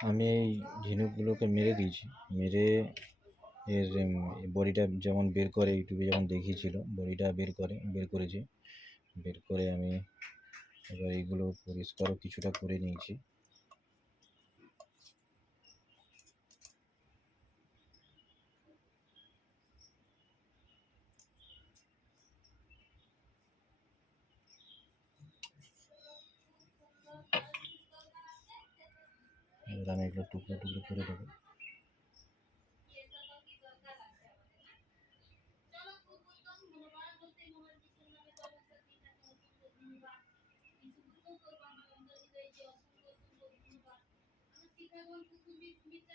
আমি এই ঝিনুকগুলোকে মেরে দিয়েছি। মেরে এর বডিটা যেমন বের করে ইউটিউবে যেমন দেখিয়েছিল, বডিটা বের করে, বের করেছি। বের করে আমি এবার এইগুলো পরিষ্কারও কিছুটা করে নিয়েছি। এবার আমি এগুলো টুকরো টুকরো করে দেবো। মিত্র দিয়ে জীবিত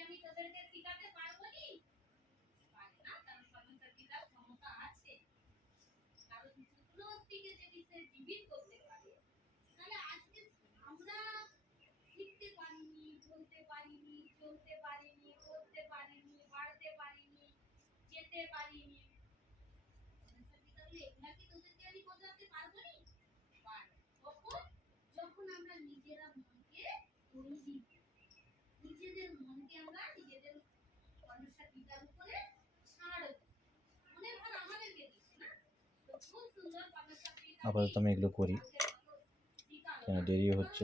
আমি তোদেরকে শিখাতে পারবো নি পারে না কারণ পরমেশ্বর পিতার ক্ষমতা আছে কারণ শুকনো অস্থিকে যদি সে জীবিত করতে পারে তাহলে আজকে আমরা শিখতে পারিনি বলতে পারিনি চলতে পারিনি করতে পারিনি বাড়তে পারিনি যেতে পারিনি পারব। কখন যখন আমরা নিজেরা মনকে তৈরি নিজেদের মনকে আমরা নিজেদের পরমেশ্বর পিতার উপরে ছাড়ব মনে ভার আমাদেরকে দিচ্ছে না? তো খুব সুন্দর পরমেশ্বর পিতা আপাতত আমি এগুলো করি। কেন দেরি হচ্ছে?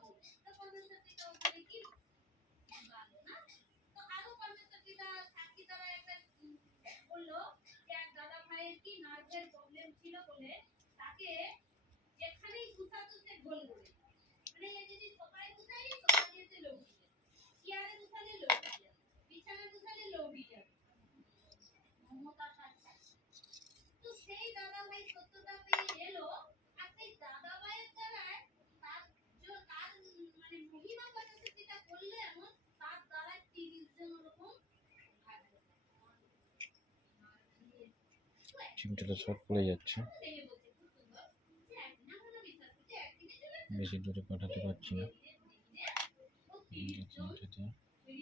কি প্রবলেম ছিল বলে তাকে যেখানেই ঘুষাতো সে গোল করে মানে এই যদি সোফায় ঘুষাই সোফা দিয়ে লৌকি চেয়ারে ঘুষালে লোক বিছানা লোক লৌকি যাবে মমতা তো সেই দাদা ভাই সত্যতা পেয়ে এলো। চিমটাটা শর্ট পড়ে যাচ্ছে। বেশি দূরে পাঠাতে পারছি না। ও এই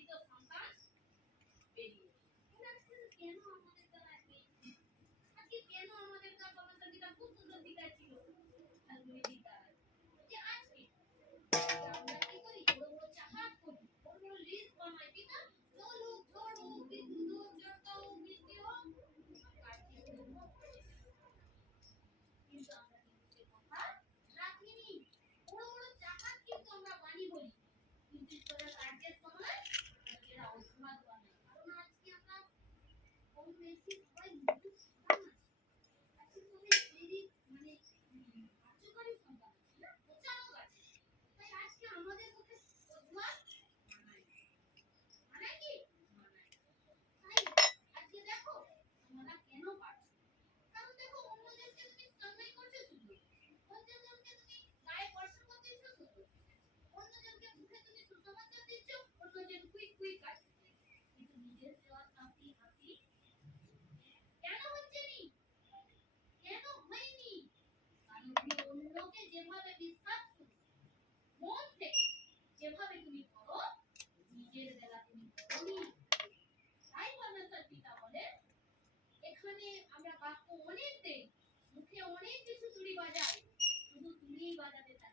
যেভাবে বিশ্বাস করি, মন থেকে যেভাবে তুমি করো, নিজের বেলা তুমি করি তাই পরমেশ্বর পিতা বলে, এখানে আমরা বাক্য অনেক দেই, মুখে অনেক কিছু তুড়ি বাজাই শুধু তুড়ি বাজাতে থাকি